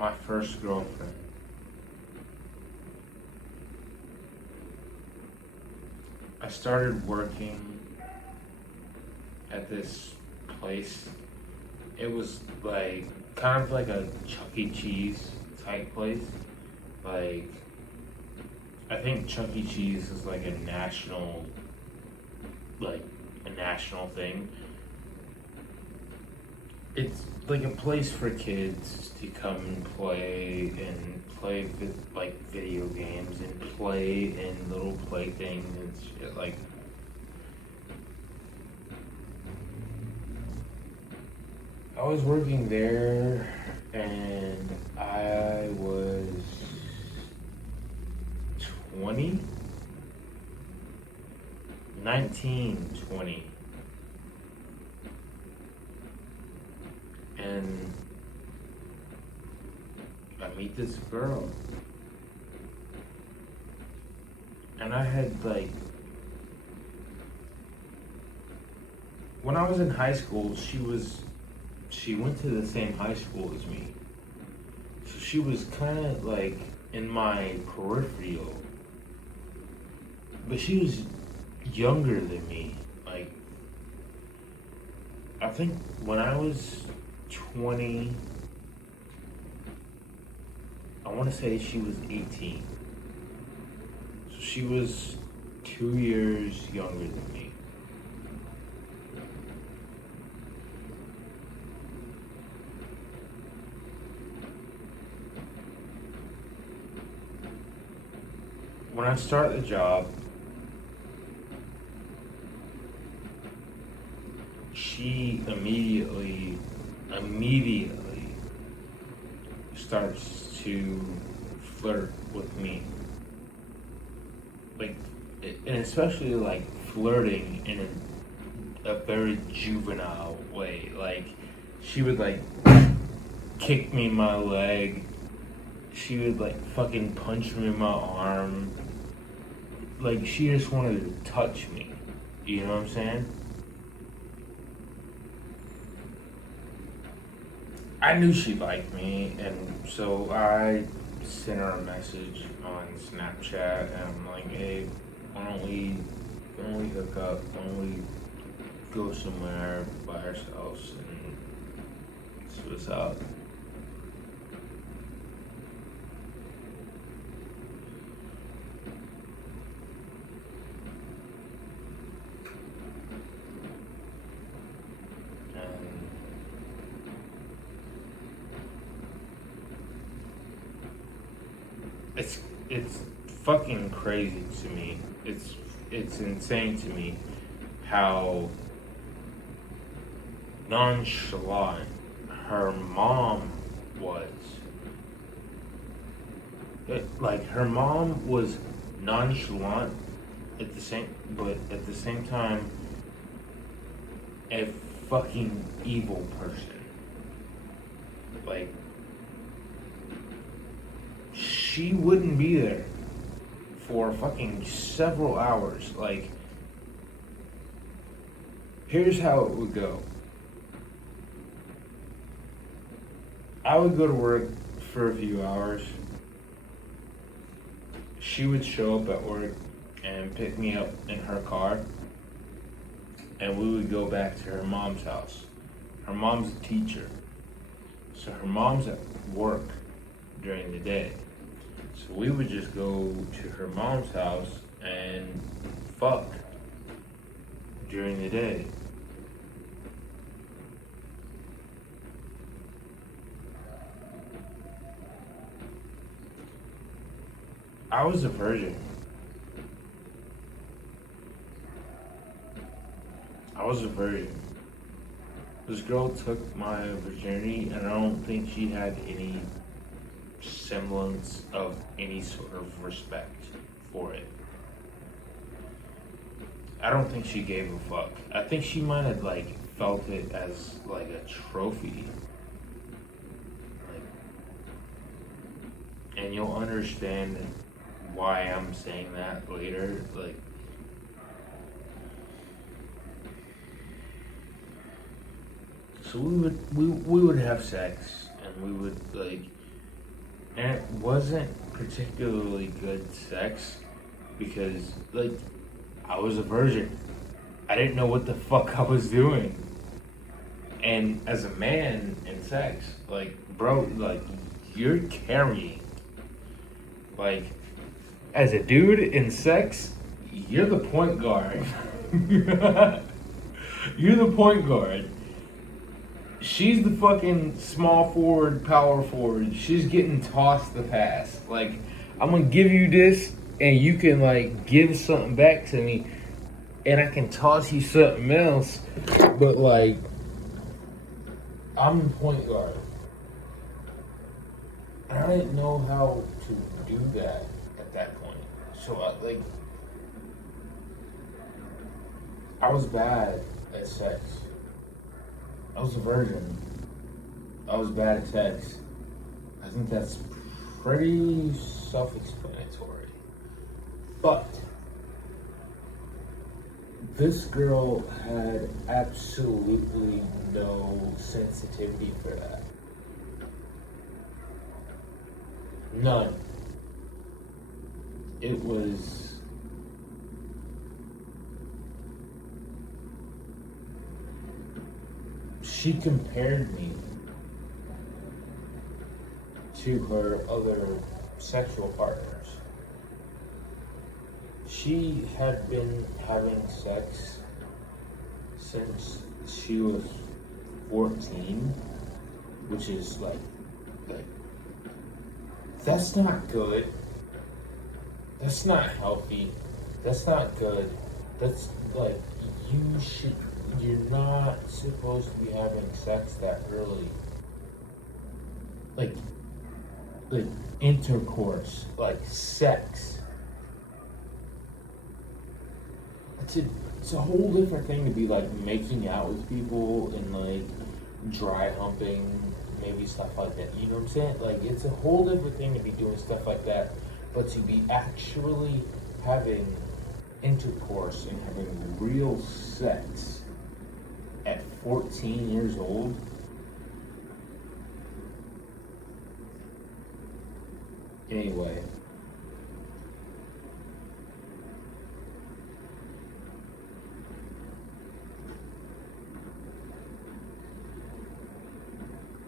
My first girlfriend. I started working at this place. It was like kind of like a Chuck E. Cheese type place. Like, I think Chuck E. Cheese is like like a national thing. It's like a place for kids to come and play like video games and play in little playthings and shit. Like, I was working there and I was 20, 19, 20. And I meet this girl. And I had like, when I was in high school, she went to the same high school as me. So she was kind of like in my peripheral. But she was younger than me. Like, I think when I was 20, I want to say she was 18. So she was 2 years younger than me. When I start the job, she immediately starts to flirt with me. Like, and especially like flirting in a very juvenile way. Like, she would like kick me in my leg. She would like fucking punch me in my arm. Like, she just wanted to touch me. You know what I'm saying? I knew she liked me, and so I sent her a message on Snapchat, and I'm like, hey, why don't we hook up? Why don't we go somewhere by ourselves and see what's up? And it's fucking crazy to me. It's insane to me how nonchalant her mom was. Like, her mom was nonchalant but at the same time, a fucking evil person. Like, she wouldn't be there for fucking several hours. Like, here's how it would go. I would go to work for a few hours. She would show up at work and pick me up in her car, and we would go back to her mom's house. Her mom's a teacher, so her mom's at work during the day. So we would just go to her mom's house and fuck during the day. I was a virgin. I was a virgin. This girl took my virginity, and I don't think she had any semblance of any sort of respect for it. I don't think she gave a fuck. I think she might have like felt it as like a trophy. Like, and you'll understand why I'm saying that later. Like, so we would have sex, and we would like And it wasn't particularly good sex because, like, I was a virgin. I didn't know what the fuck I was doing. And as a man in sex, like, bro, like, you're carrying. Like, as a dude in sex, you're the point guard. You're the point guard. She's the fucking small forward, power forward. She's getting tossed the pass. Like, I'm gonna give you this, and you can, like, give something back to me, and I can toss you something else, but, like, I'm the point guard. And I didn't know how to do that at that point. So, I was bad at sex. I was a virgin. I was bad at sex. I think that's pretty self-explanatory. But this girl had absolutely no sensitivity for that. None. It was she compared me to her other sexual partners. She had been having sex since she was 14, which is like that's not good. That's not healthy. That's not good. That's like you're not supposed to be having sex that early. Like intercourse, like sex. It's a whole different thing to be like making out with people and like dry humping, maybe stuff like that. You know what I'm saying? Like it's a whole different thing to be doing stuff like that, but to be actually having intercourse and having real sex at 14 years old. Anyway.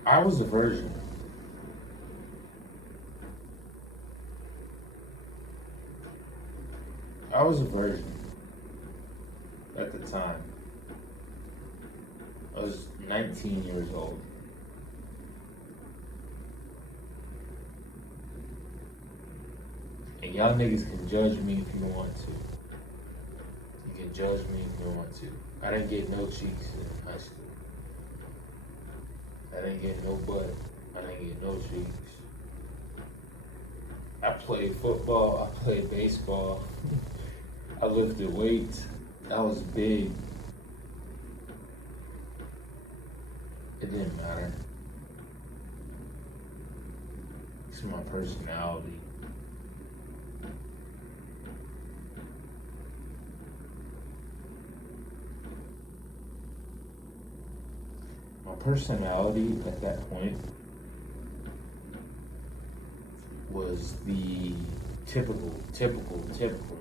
I was a virgin. I was a virgin at the time. I was 19 years old. And y'all niggas can judge me if you want to. You can judge me if you want to. I didn't get no cheeks in high school. I didn't get no butt. I didn't get no cheeks. I played football. I played baseball. I lifted weights. I was big. It didn't matter. It's my personality. My personality at that point was the typical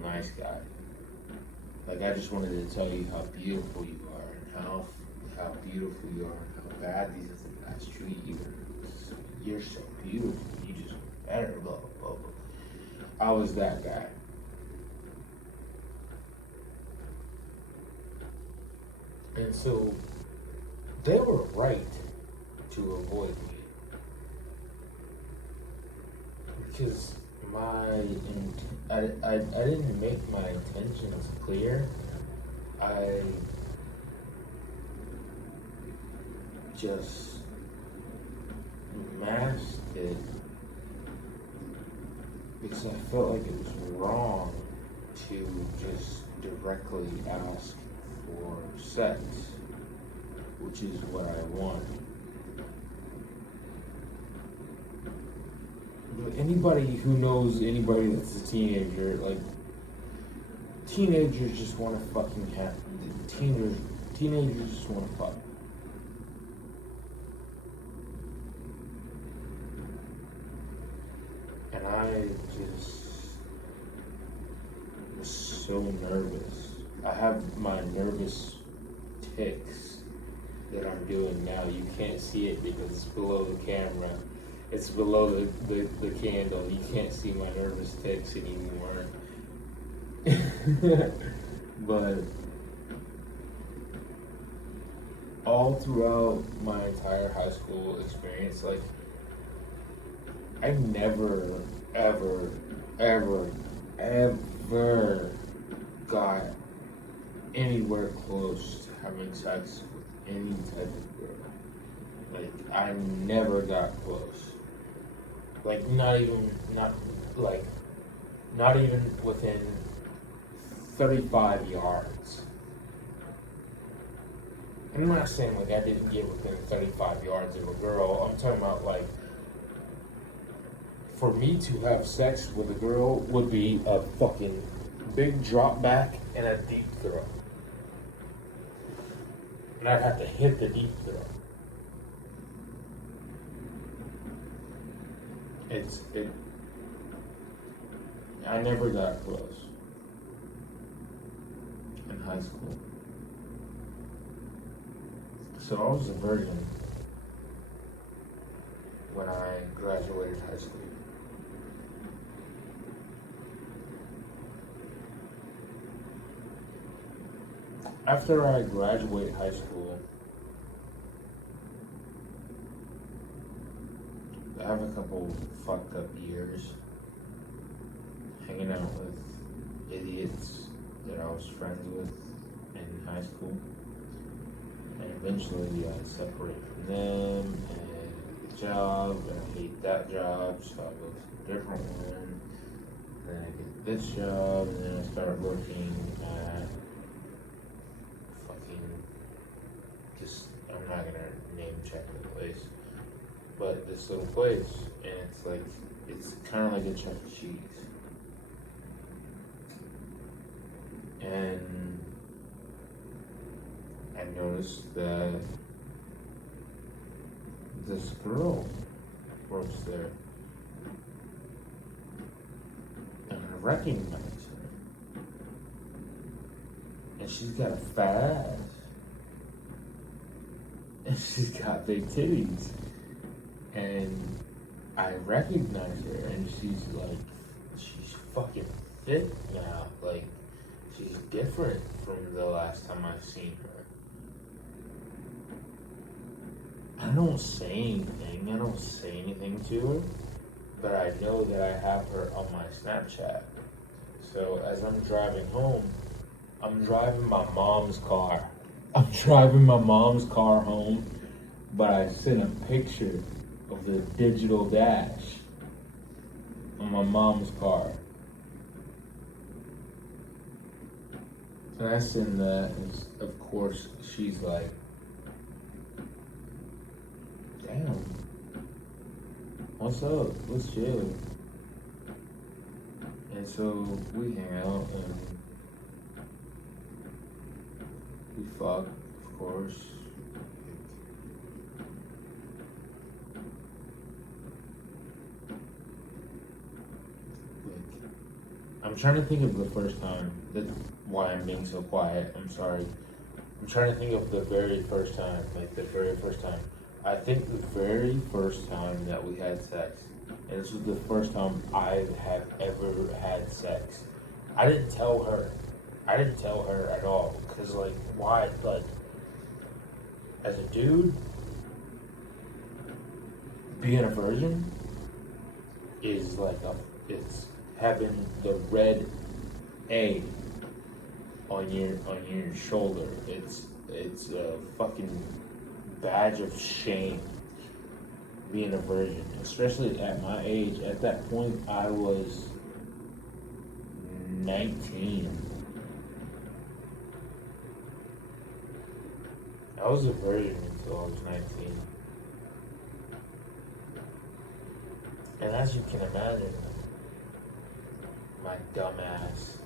nice guy. Like I just wanted to tell you how beautiful you are and how beautiful you are and how bad these other guys treat you. You're so beautiful. You just better, blah, blah, blah. I was that guy. And so they were right to avoid me. Because I didn't make my intentions clear. I just masked it because I felt like it was wrong to just directly ask for sex, which is what I want. But anybody who knows anybody that's a teenager, like, teenagers just want to fucking have, teenagers just want to fuck. so nervous. I have my nervous tics that I'm doing now. You can't see it because it's below the camera. It's below the candle. You can't see my nervous tics anymore. But all throughout my entire high school experience, like, I never, ever, ever, ever got anywhere close to having sex with any type of girl. Like, I never got close. Like, not even within 35 yards. I'm not saying like I didn't get within 35 yards of a girl. I'm talking about like, for me to have sex with a girl would be a fucking big drop back and a deep throw. And I'd have to hit the deep throw. I never got close in high school. So I was a virgin when I graduated high school. After I graduated high school, I have a couple fucked up years hanging out with idiots that I was friends with in high school. And eventually I separate from them and get a job, and I hate that job, so I go to a different one. Then I get this job, and then I start working at I'm not gonna name check the place, but this little place, and it's kind of like a Chuck E. Cheese. And I noticed that this girl works there, and I recognize her, and she's got a fat ass. And she's got big titties. And I recognize her, and she's fucking fit now. Like, she's different from the last time I've seen her. I don't say anything to her, but I know that I have her on my Snapchat. So as I'm driving home, I'm driving my mom's car. I'm driving my mom's car home, but I sent a picture of the digital dash on my mom's car. And I send that, and of course, she's like, damn, what's up? Let's chill. And so we hang out, and we fuck, of course. I'm trying to think of the first time. That's why I'm being so quiet. I'm sorry. I'm trying to think of the very first time. Like the very first time. I think the very first time that we had sex. And this was the first time I have ever had sex. I didn't tell her. I didn't tell her at all. Because, like, why? Like, as a dude, being a virgin is like it's having the red A on your shoulder. It's a fucking badge of shame being a virgin, especially at my age. At that point, I was 19. I was a virgin until I was 19. And as you can imagine, my dumb ass,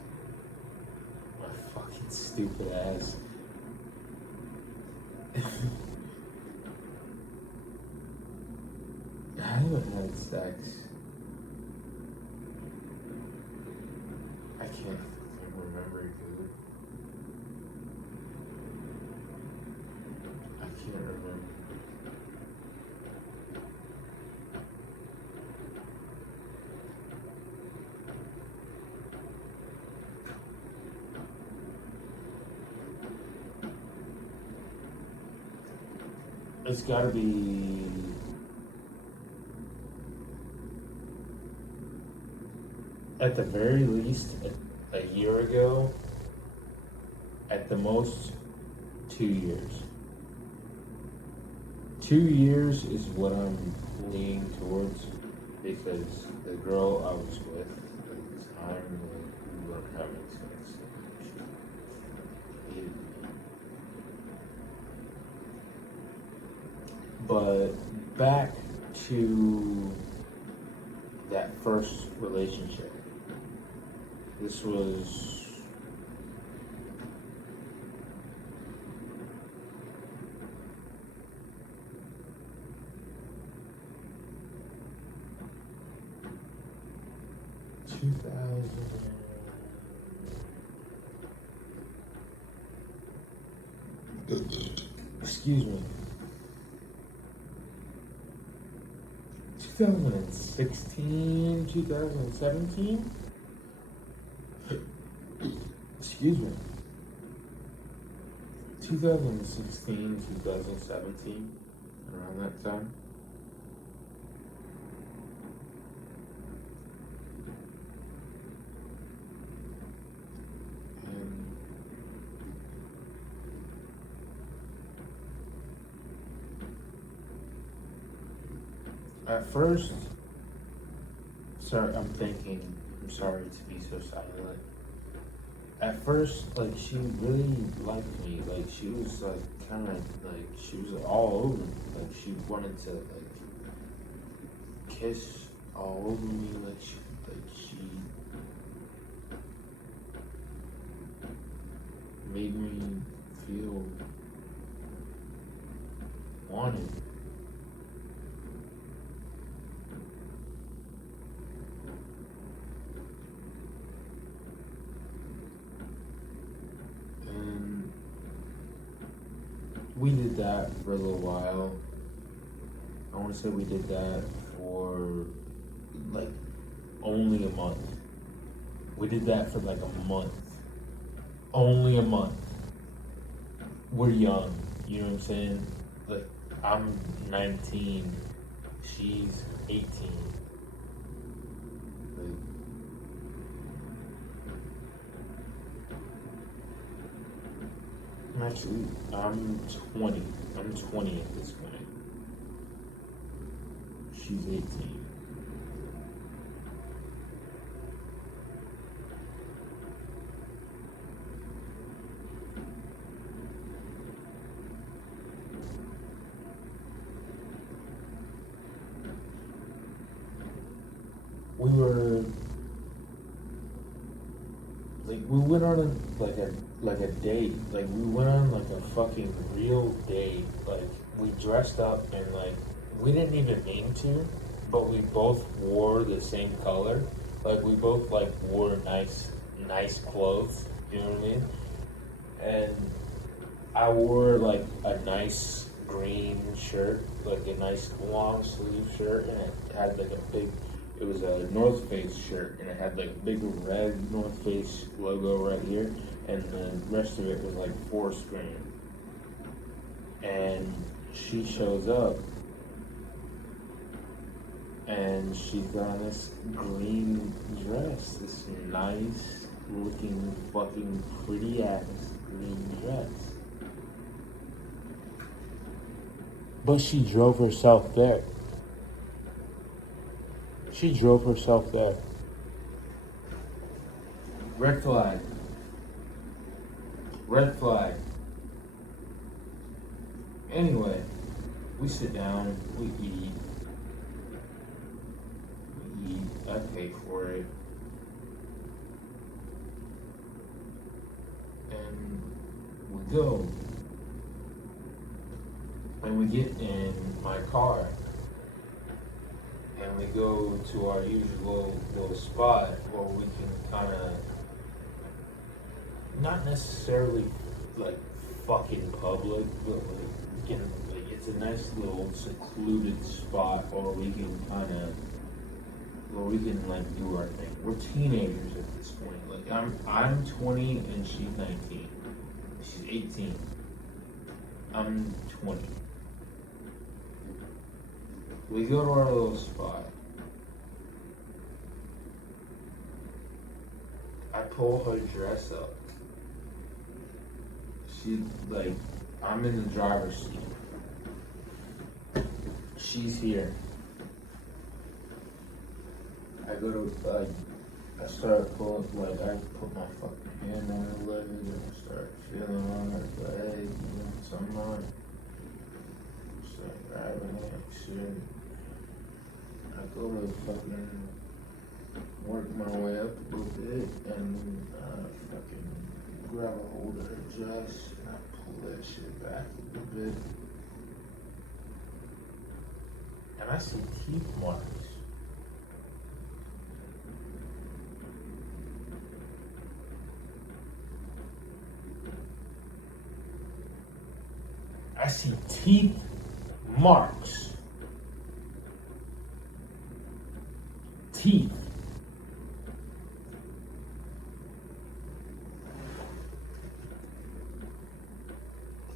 my fucking stupid ass, I haven't had sex. I can't fucking remember very good. I can't remember. It's gotta be at the very least a year ago, at the most 2 years. 2 years is what I'm leaning towards because the girl I was with at the time, we weren't having sex. She hated me. But back to that first relationship. This was two thousand. Excuse me. 2016, 2017? Excuse me. 2016, 2017, around that time. And at first, sorry, I'm sorry to be so silent. At first, like, she really liked me. Like, she was, like, kind of, like, she was all over me. Like, she wanted to, like, kiss all over me. She made me feel wanted. And we did that for a little while. I want to say we did that for like only a month. We did that for like a month. Only a month. We're young, you know what I'm saying? Like, I'm 19, she's 18. Like, actually, I'm 20. I'm 20 at this point. She's 18. We went on a date. Like, we went on like a fucking real date. Like, we dressed up and like we didn't even mean to, but we both wore the same color. Like, we both like wore nice clothes. You know what I mean? And I wore like a nice green shirt, like a nice long sleeve shirt, and it had like it was a North Face shirt, and it had like a big red North Face logo right here, and the rest of it was like forest green. And she shows up, and she's got on this green dress, this nice looking fucking pretty ass green dress. But she drove herself there. She drove herself there. Red flag. Red flag. Anyway, we sit down, we eat. I pay for it. And we go. And we get in my car. And we go to our usual little spot where we can kind of not necessarily like fucking public, but like, it's a nice little secluded spot where we can like do our thing. We're teenagers at this point. Like I'm 20 and she's 19. She's 18. I'm 20. We go to our little spot. I pull her dress up. She like, I'm in the driver's seat. She's here. I go to I start pulling, like I put my fucking hand on her leg and I start feeling on her leg, you know, something on it. Start grabbing it, shit. I go to fucking work my way up a little bit and fucking grab a hold of her dress and I pull that shit back a little bit. And I see teeth marks. I see teeth marks. Teeth.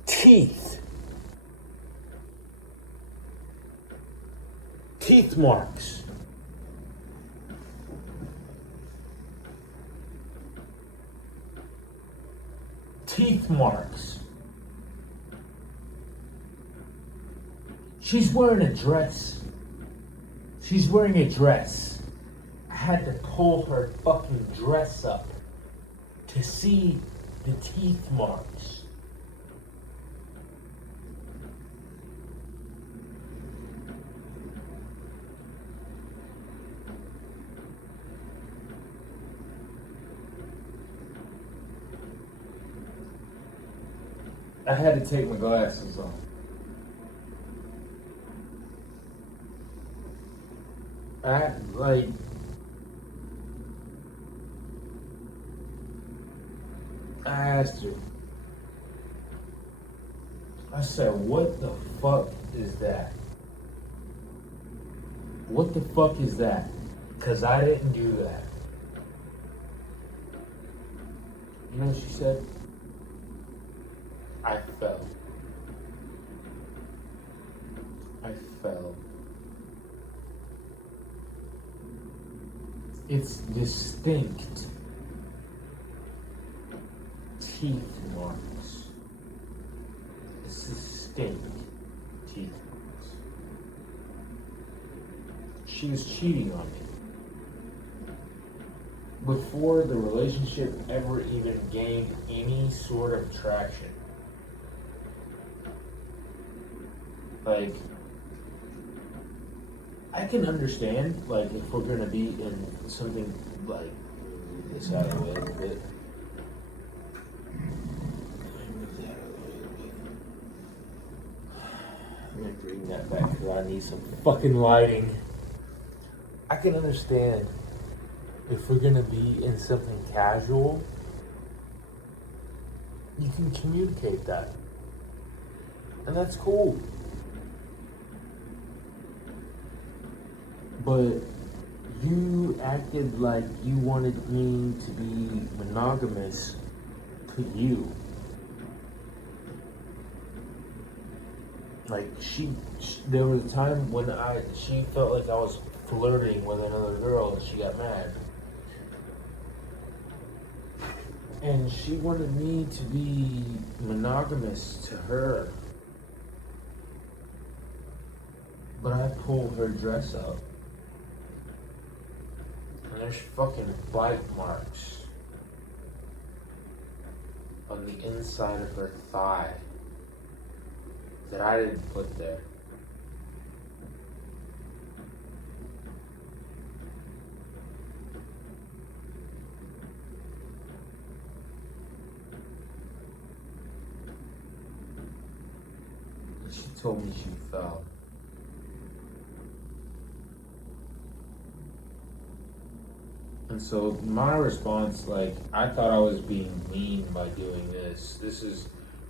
Teeth. Teeth marks. Teeth marks. She's wearing a dress. She's wearing a dress. I had to pull her fucking dress up to see the teeth marks. I had to take my glasses off. I asked her. I said, "What the fuck is that? What the fuck is that? Because I didn't do that." You know what she said? I fell. I fell. It's distinct teeth marks. It's distinct teeth marks. She was cheating on me. Before the relationship ever even gained any sort of traction. Like, I can understand, like, if we're gonna be in something like, move this out of the way a little bit. Let me bring that back because I need some fucking lighting. I can understand if we're gonna be in something casual, you can communicate that. And that's cool. But you acted like you wanted me to be monogamous to you. Like there was a time when she felt like I was flirting with another girl and she got mad. And she wanted me to be monogamous to her. But I pulled her dress up. And there's fucking bite marks on the inside of her thigh that I didn't put there. And she told me she fell. And And so my response, like, I thought I was being mean by doing this. This is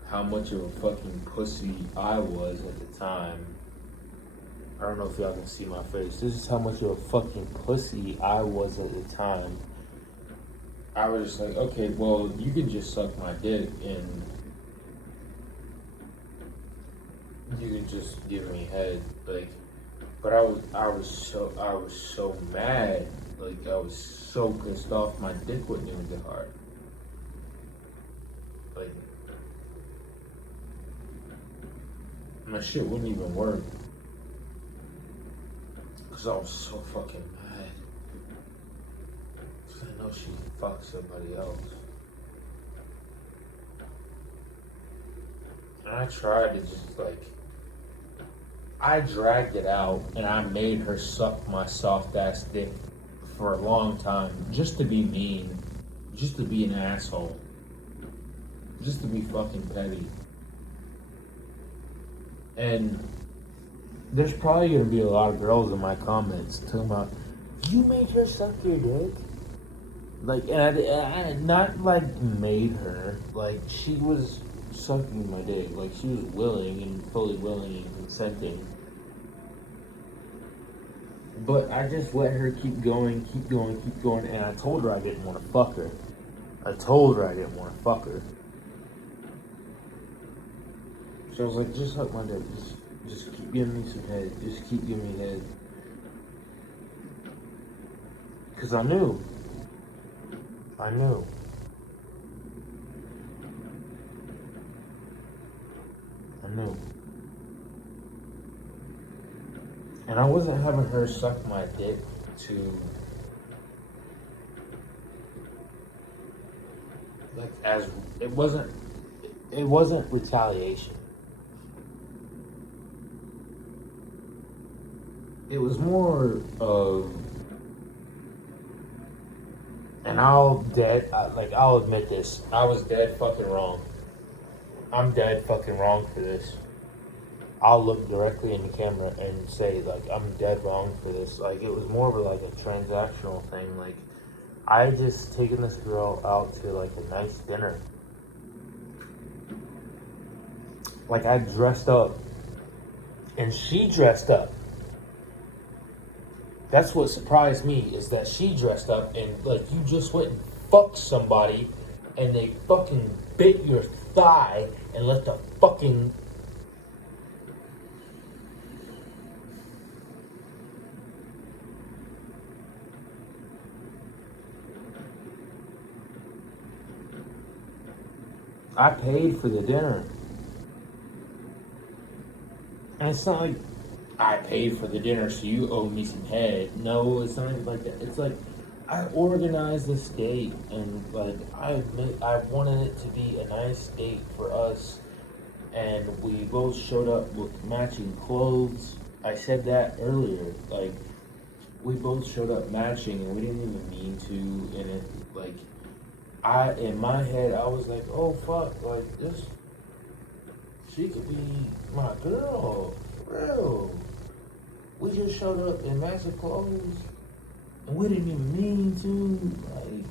how much of a fucking pussy I was at the time. I don't know if y'all can see my face. This is how much of a fucking pussy I was at the time. I was just like, okay, well, you can just suck my dick and you can just give me head. Like, but I was so mad. Like, I was so pissed off. My dick wouldn't even get hard. Like, my shit wouldn't even work. Because I was so fucking mad. Because I know she could fuck somebody else. And I tried to just, like, I dragged it out and I made her suck my soft ass dick for a long time just to be mean, just to be an asshole, just to be fucking petty. And there's probably gonna be a lot of girls in my comments talking about, you made her suck your dick? Like, and I not like made her, like she was sucking my dick, like she was willing and fully willing and consenting. But I just let her keep going, and I told her I didn't want to fuck her. I told her I didn't want to fuck her. So I was like, just suck my dick, just keep giving me some head, just keep giving me head. Cause I knew. I knew. And I wasn't having her suck my dick to, like, as it wasn't retaliation. It was more of, and I'll admit this, I was dead fucking wrong. I'm dead fucking wrong for this. I'll look directly in the camera and say, like, I'm dead wrong for this. Like, it was more of like a transactional thing. Like, I had just taken this girl out to, like, a nice dinner. Like, I dressed up. And she dressed up. That's what surprised me, is that she dressed up and, like, you just went and fucked somebody and they fucking bit your thigh and let the fucking... I paid for the dinner. And it's not like I paid for the dinner so you owe me some head. No, it's not even like that. It's like I organized this date and like I wanted it to be a nice date for us, and we both showed up with matching clothes. I said that earlier. Like we both showed up matching and we didn't even mean to, and it like in my head, I was like, oh fuck, like this, she could be my girl, for real. We just showed up in matching clothes, and we didn't even mean to. Like,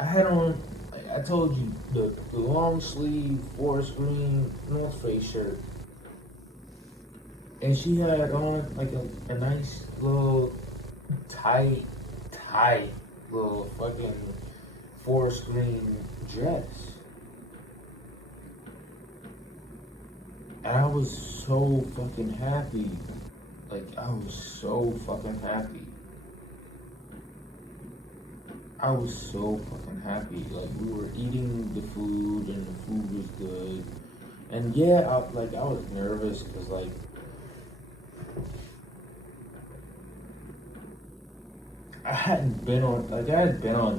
I had on, like I told you, the long sleeve forest green North Face shirt, and she had on like a nice little tight little fucking forest green dress. And I was so fucking happy. Like, I was so fucking happy. I was so fucking happy. Like, we were eating the food and the food was good. And yeah, I was nervous because, like, I had been on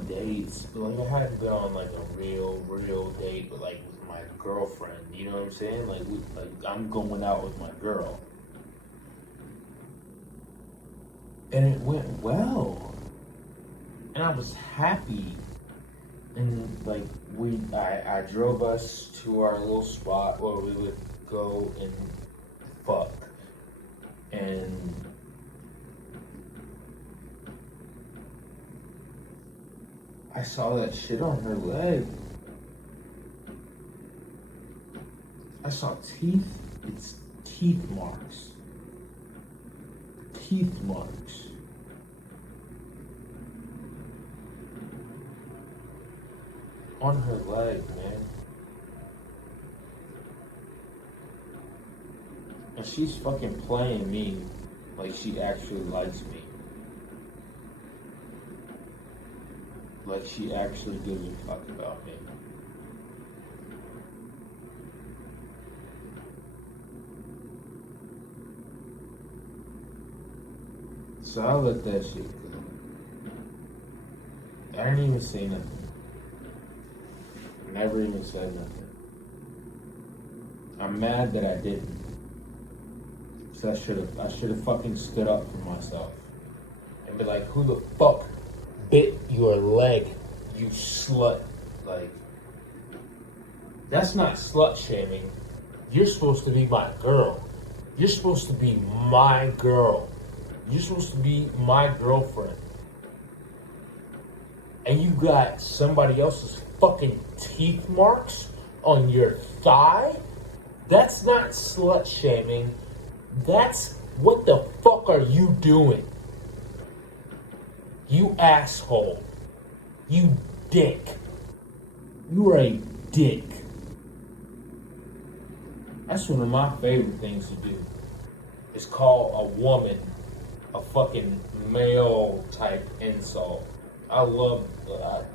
dates, but like I hadn't been on like a real date, but like with my girlfriend. You know what I'm saying? Like, I'm going out with my girl, and it went well, and I was happy. And like I drove us to our little spot where we would go and fuck, and I saw that shit on her leg. I saw teeth. It's teeth marks. Teeth marks. On her leg, man. And she's fucking playing me like she actually likes me. Like she actually gives a fuck about me. So I let that shit go. I didn't even say nothing. Never even said nothing. I'm mad that I didn't. So I should have fucking stood up for myself. And be like, who the fuck bit your leg, you slut? Like, that's not slut shaming. You're supposed to be my girl. You're supposed to be my girl. You're supposed to be my girlfriend. And you got somebody else's fucking teeth marks on your thigh? That's not slut shaming. That's what the fuck are you doing? You asshole. You dick. You are a dick. That's one of my favorite things to do. Is call a woman a fucking male type insult. I love,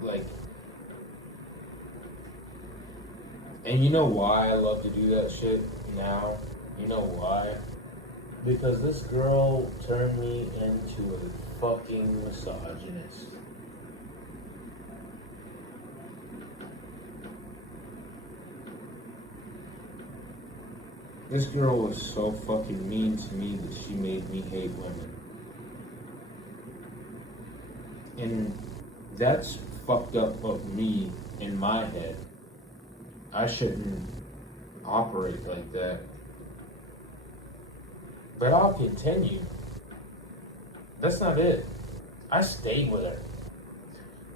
like, and you know why I love to do that shit now? You know why? Because this girl turned me into a fucking misogynist. This girl was so fucking mean to me that she made me hate women. And that's fucked up of me in my head. I shouldn't operate like that. But I'll continue. That's not it. I stayed with her.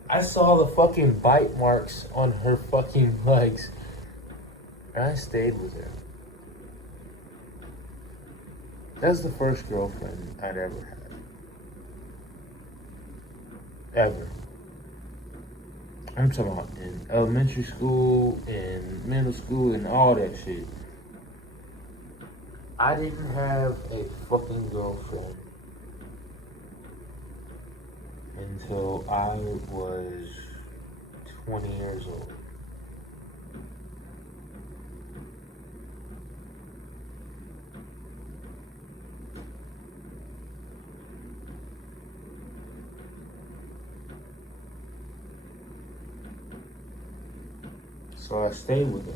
I saw the fucking bite marks on her fucking legs. And I stayed with her. That's the first girlfriend I'd ever had. Ever. I'm talking about in elementary school and middle school and all that shit. I didn't have a fucking girlfriend until I was 20 years old. So I stayed with her.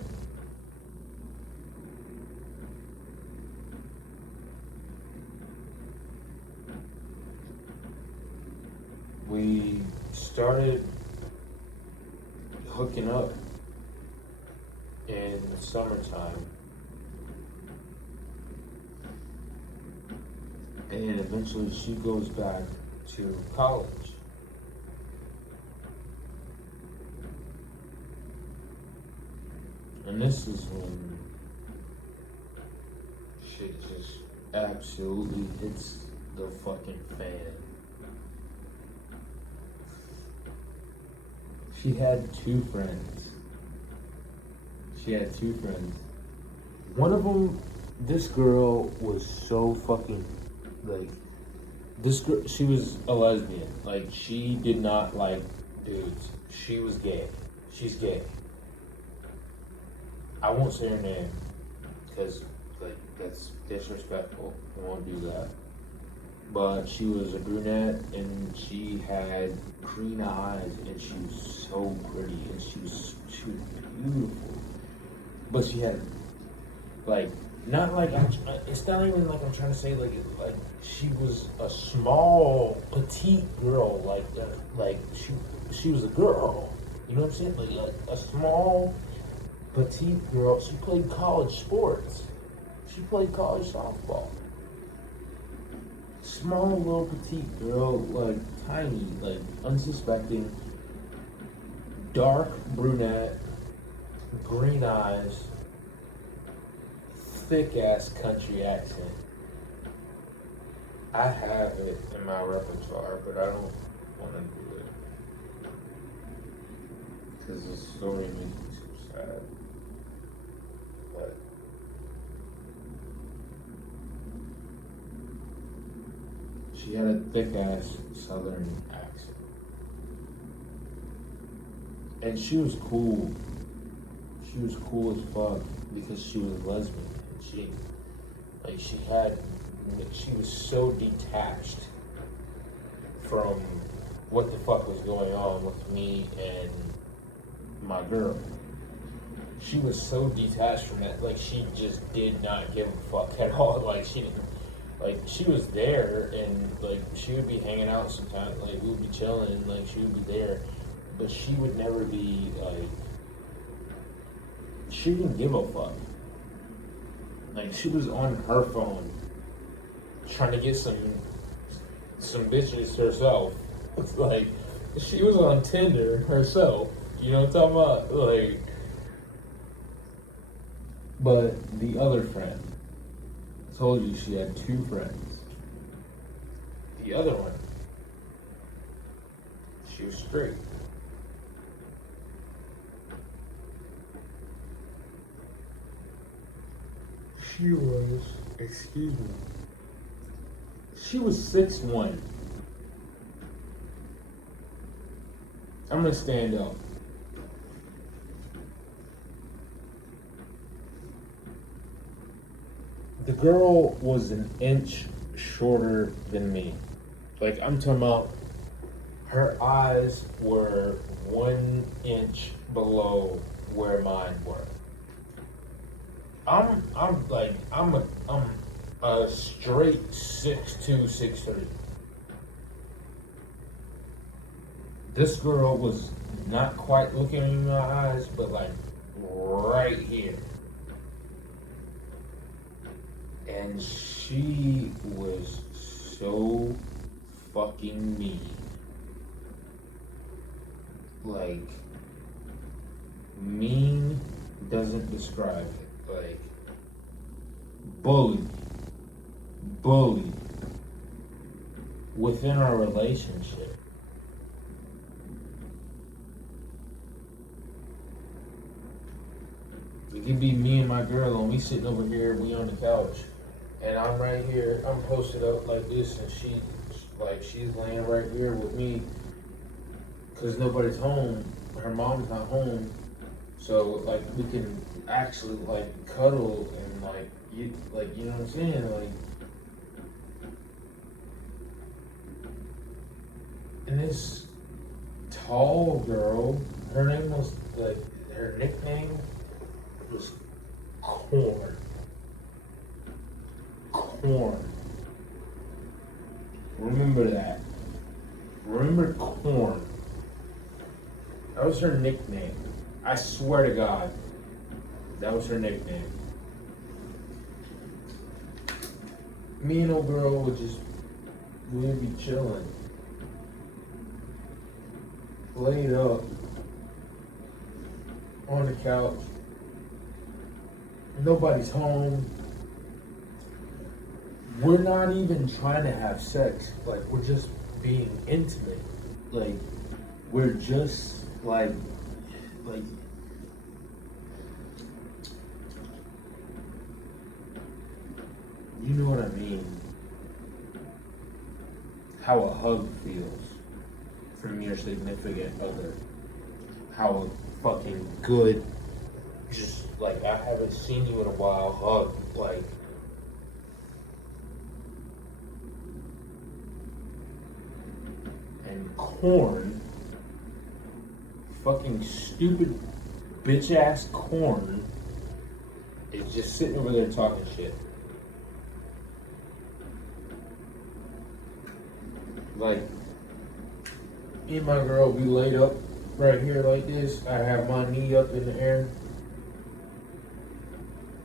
We started hooking up in the summertime. And eventually she goes back to college. And this is when shit just absolutely hits the fucking fan. She had two friends. One of them, this girl was so fucking, like, this girl, she was a lesbian. Like, she did not like dudes. She was gay. She's gay. I won't say her name, because, like, that's disrespectful. I won't do that. But she was a brunette, and she had green eyes, and she was so pretty, and she was beautiful. But she had, like, not like, it's not even like I'm trying to say, like she was a small, petite girl, like she was a girl. You know what I'm saying? Like a small, petite girl. She played college sports. She played college softball. Small little petite girl, like tiny, like unsuspecting. dark brunette, green eyes, thick ass country accent. I have it in my repertoire, but I don't want to do it because the story makes me too sad. But she had a thick ass southern accent. And she was cool. She was cool as fuck because she was lesbian. And she was so detached from what the fuck was going on with me and my girl. She was so detached from that. Like, she just did not give a fuck at all. Like, she didn't. Like, she was there, and, like, she would be hanging out sometimes. Like, we would be chilling, and, like, she would be there. But she would never be, like, she didn't give a fuck. Like, she was on her phone trying to get some bitches herself. It's like, she was on Tinder herself. You know what I'm talking about? Like, but the other friend, I told you she had two friends. The other one, she was straight. She was, excuse me, she was 6'1". I'm gonna stand up. The girl was an inch shorter than me. Like, I'm talking about, her eyes were 1 inch below where mine were. I'm a straight 6'2", 6'3". This girl was not quite looking in my eyes, but like right here. And she was so fucking mean. Like, mean doesn't describe it. Like, bully within our relationship. It could be me and my girl, and we sitting over here, we on the couch, and I'm right here, I'm posted up like this, and she's laying right here with me, cause nobody's home, her mom's not home, so like we can actually like cuddle and you know what I'm saying, like. And this tall girl, her name was her nickname was Corn. Corn. Remember that. Remember Corn. That was her nickname. I swear to God, that was her nickname. Me and old girl we'd be chilling. Laid up on the couch. Nobody's home. We're not even trying to have sex. Like, we're just being intimate. Like, we're just like you know what I mean? How a hug feels from your significant other. How a fucking good, just like, I haven't seen you in a while, hug, like. And Corn, fucking stupid bitch ass Corn, is just sitting over there talking shit. Like, me and my girl, we laid up right here like this. I have my knee up in the air.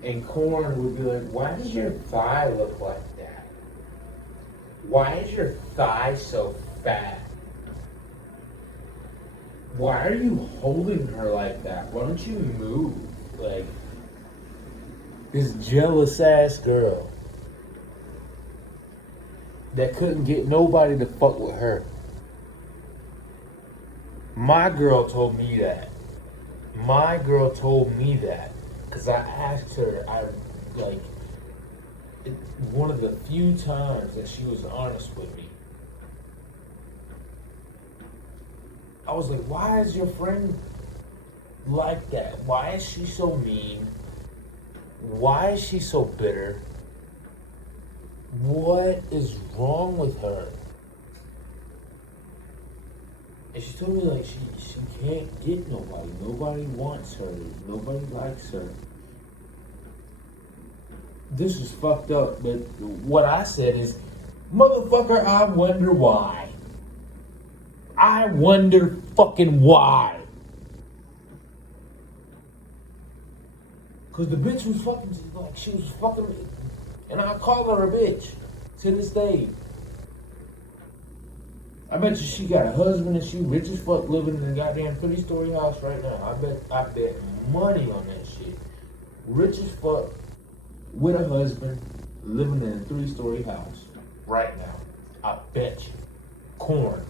And Corn would be like, why does your thigh look like that? Why is your thigh so fat? Why are you holding her like that? Why don't you move? Like, this jealous ass girl that couldn't get nobody to fuck with her. My girl told me that. My girl told me that. Because I asked her, like, one of the few times that she was honest with me. I was like, why is your friend like that? Why is she so mean? Why is she so bitter? What is wrong with her? And she told me like she can't get nobody. Nobody wants her. Nobody likes her. This is fucked up, but what I said is, motherfucker, I wonder why. I wonder fucking why. Cause the bitch was fucking, like, she was fucking me. And I call her a bitch to this day. I bet you she got a husband and she rich as fuck living in a goddamn 3-story house right now. I bet money on that shit. Rich as fuck with a husband living in a 3-story house right now. I bet you. Corn.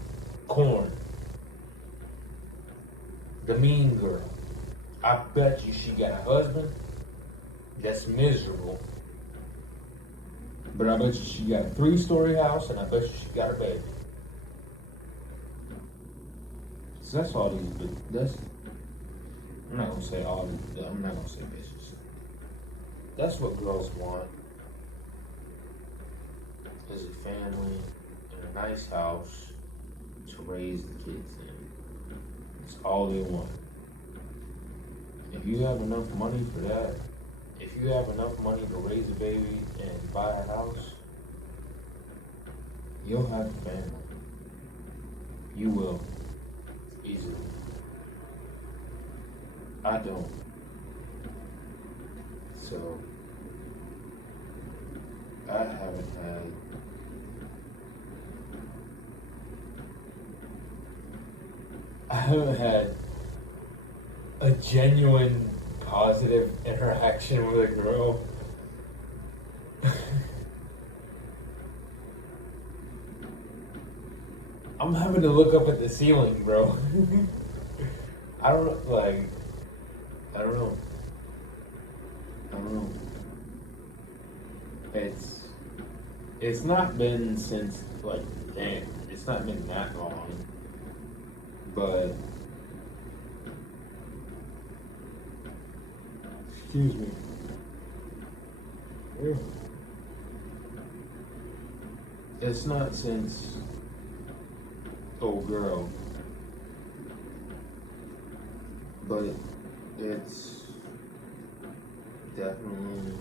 The mean girl. I bet you she got a husband that's miserable. But I bet you she got a 3-story house and I bet you she got a baby. So that's all these, I'm not gonna say all these, I'm not gonna say bitches. That's what girls want. Is a family in a nice house to raise the kids in. It's all they want. If you have enough money for that, if you have enough money to raise a baby and buy a house, you'll have a family. You will. Easily. I don't. So, I haven't had a genuine positive interaction with a girl. I'm having to look up at the ceiling, bro. I don't know, like, I don't know. It's not been since, like, damn, it's not been that long. But, excuse me. It's not since old girl, but it's definitely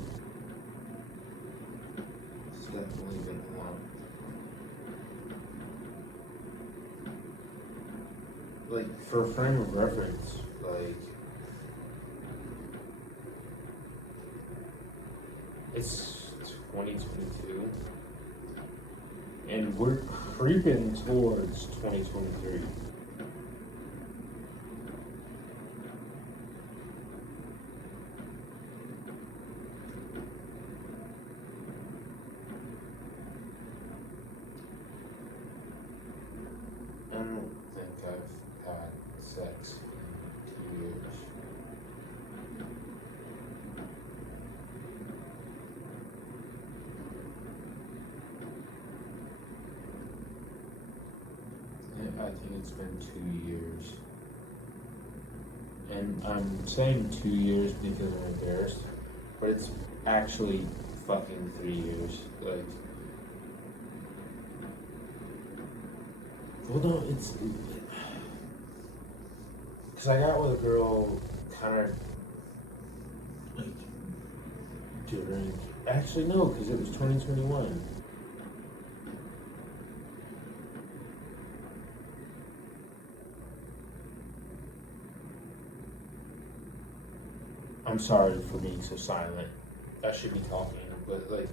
been a while. Like, for a frame of reference, like, it's 2022 and we're creeping towards 2023. I don't think I've had sex in 2 years. I think it's been 2 years. And I'm saying 2 years because I'm embarrassed, but it's actually fucking 3 years. Like, well, no, it's because I got with a girl kind of like during. Actually, no, because it was 2021. I'm sorry for being so silent. I should be talking, but like,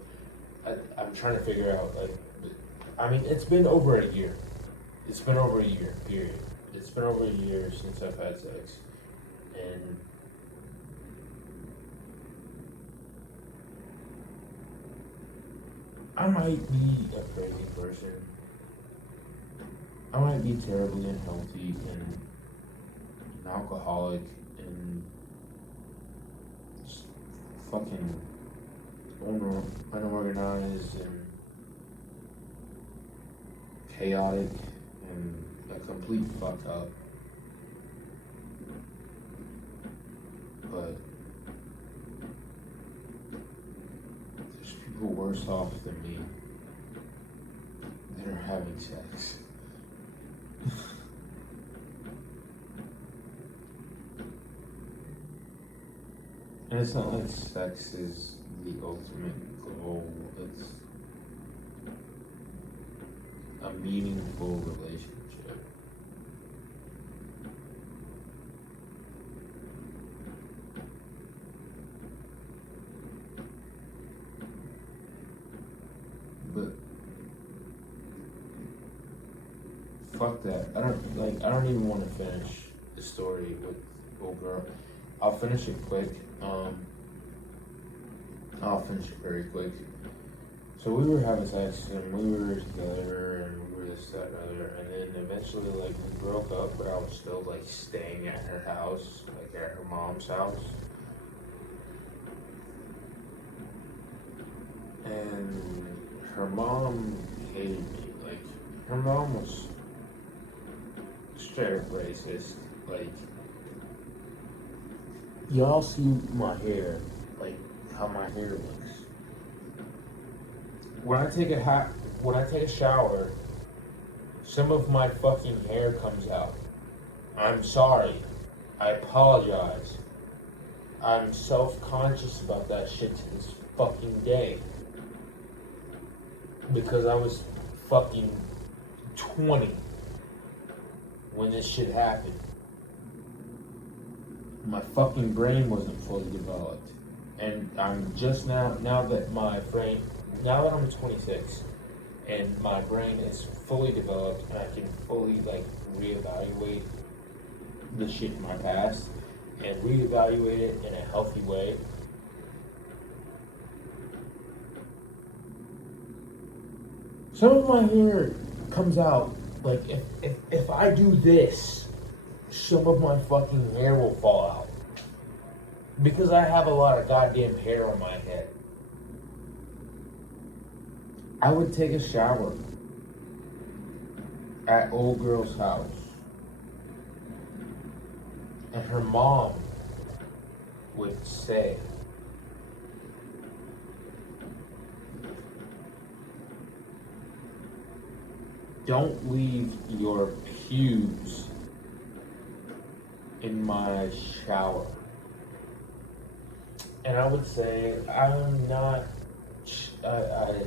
I'm trying to figure out, like, I mean, it's been over a year. It's been over a year, period. it's been over a year since I've had sex, and I might be a crazy person. I might be terribly unhealthy and an alcoholic and just fucking unorganized and chaotic and a complete fuck up. But there's people worse off than me that are having sex. And it's not like sex is the ultimate goal. It's a meaningful relationship. But fuck that. I don't even want to finish the story with old girl. I'll finish it quick. I'll finish it very quick. So we were having sex and we were together and we were this, that, and other, and then eventually like we broke up, but I was still like staying at her house, like at her mom's house. And her mom hated me. Like her mom was straight up racist. Like y'all see my hair, like how my hair looks. When I take a shower, some of my fucking hair comes out. I'm sorry. I apologize. I'm self-conscious about that shit to this fucking day. Because I was fucking 20 when this shit happened. My fucking brain wasn't fully developed. And I'm just now that I'm 26 and my brain is fully developed and I can fully like reevaluate the shit in my past and reevaluate it in a healthy way. Some of my hair comes out, like if I do this, some of my fucking hair will fall out. Because I have a lot of goddamn hair on my head. I would take a shower at old girl's house. And her mom would say, "Don't leave your pubes in my shower." And I would say, I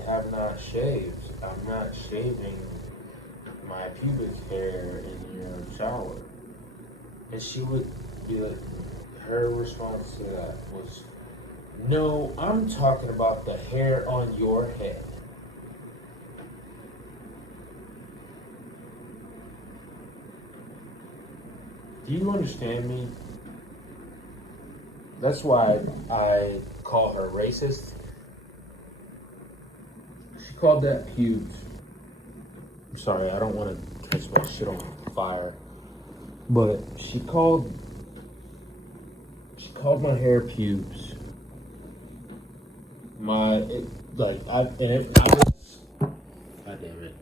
have not shaved. I'm not shaving my pubic hair in your shower. And she would be like, her response to that was, "No, I'm talking about the hair on your head." Do you understand me? That's why I call her racist. She called that pubes. I'm sorry, I don't want to catch my shit on fire. But she called my hair pubes. God damn it.